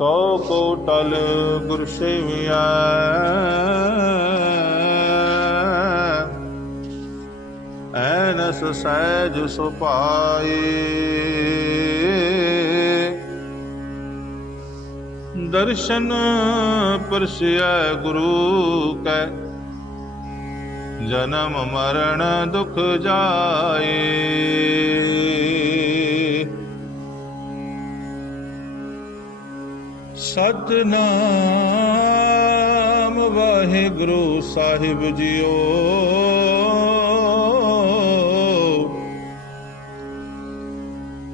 ਸੋ ਕੋ ਟਲ ਗੁਰ ਸੇਵਿਆ। ਐਨਸ ਸਹਿਜ ਸੁਭਾਏ। ਦਰਸ਼ਨ ਪਰਸਿਆ ਗੁਰੂ ਕੈ, ਜਨਮ ਮਰਨ ਦੁਖ ਜਾਏ। ਸਤਨਾਮ ਵਾਹਿਗੁਰੂ ਸਾਹਿਬ ਜੀਓ।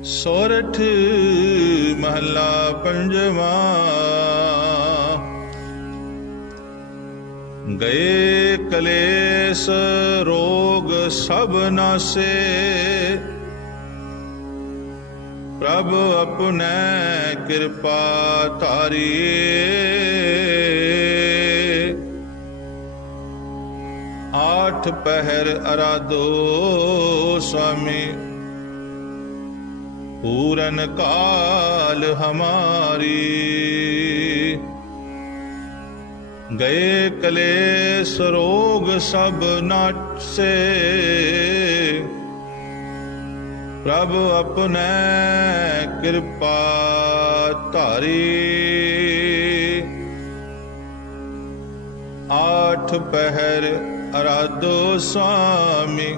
ਸੋਰਠ ਮਹੱਲਾ ਪੰਜਵਾ। ਗਏ ਕਲੇਸ਼ ਰੋਗ ਸਭ ਨਾਸੇ। ਪ੍ਰਭ ਆਪਣੈ ਕਿਰਪਾ ਧਾਰੀਏ ਆਠ ਪਹਿਰ ਅਰਾਧੋ ਸੁਆਮੀ ਪੂਰਨ ਕਾਲ ਹਮਾਰੀ। ਗਏ ਕਲੇ ਰੋਗ ਸਭ ਨਾਟਸੇ। ਪ੍ਰਭ ਆਪਣੈ ਕਿਰਪਾ ਧਾਰੀ। ਆਠ ਪਹਿਰ ਅਰਾਧੋ ਸੁਆਮੀ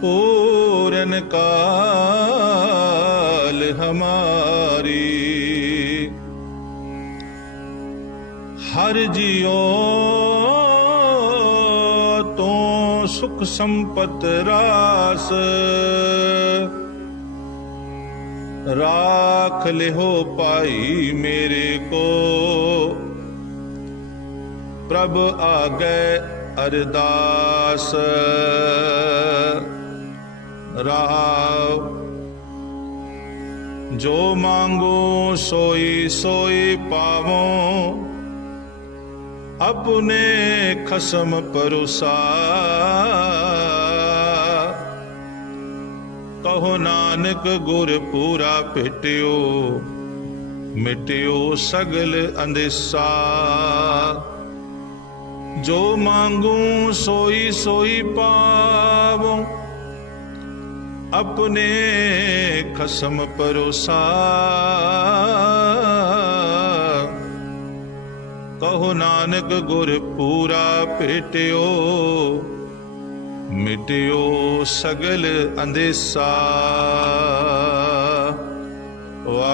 ਪੂਰਨ ਕਾਲ ਹਮਾਰੀ। ਹਰ ਜਿਉ ਤੋਂ ਸੁਖ ਸੰਪਤ ਰਾਸ। ਰਾਖ ਲਿਓ ਪਾਈ ਮੇਰੇ ਕੋ। ਪ੍ਰਭ ਆਗੇ ਅਰਦਾਸ। ਰਾਵ, ਜੋ ਮੰਗੋ ਸੋਈ ਸੋਈ ਪਾਵੋ। ਆਪਣੇ ਖਸਮ ਪਰੁਸਾ ਕਹੋ ਨਾਨਕ ਗੁਰ ਪੂਰਾ ਭੇਟਿਓ ਮਿਟਿਓ ਸਗਲ ਅੰਦੇਸਾ ਜੋ ਮੰਗੂ ਸੋਈ ਸੋਈ ਪਾਵੋ ਆਪਣੇ ਖਸਮ ਪਰੋਸਾ ਕਹੋ ਨਾਨਕ ਗੁਰ ਪੂਰਾ ਭੇਟਿਓ ਮਿਟਿਓ ਸਗਲ ਅੰਦੇਸਾ।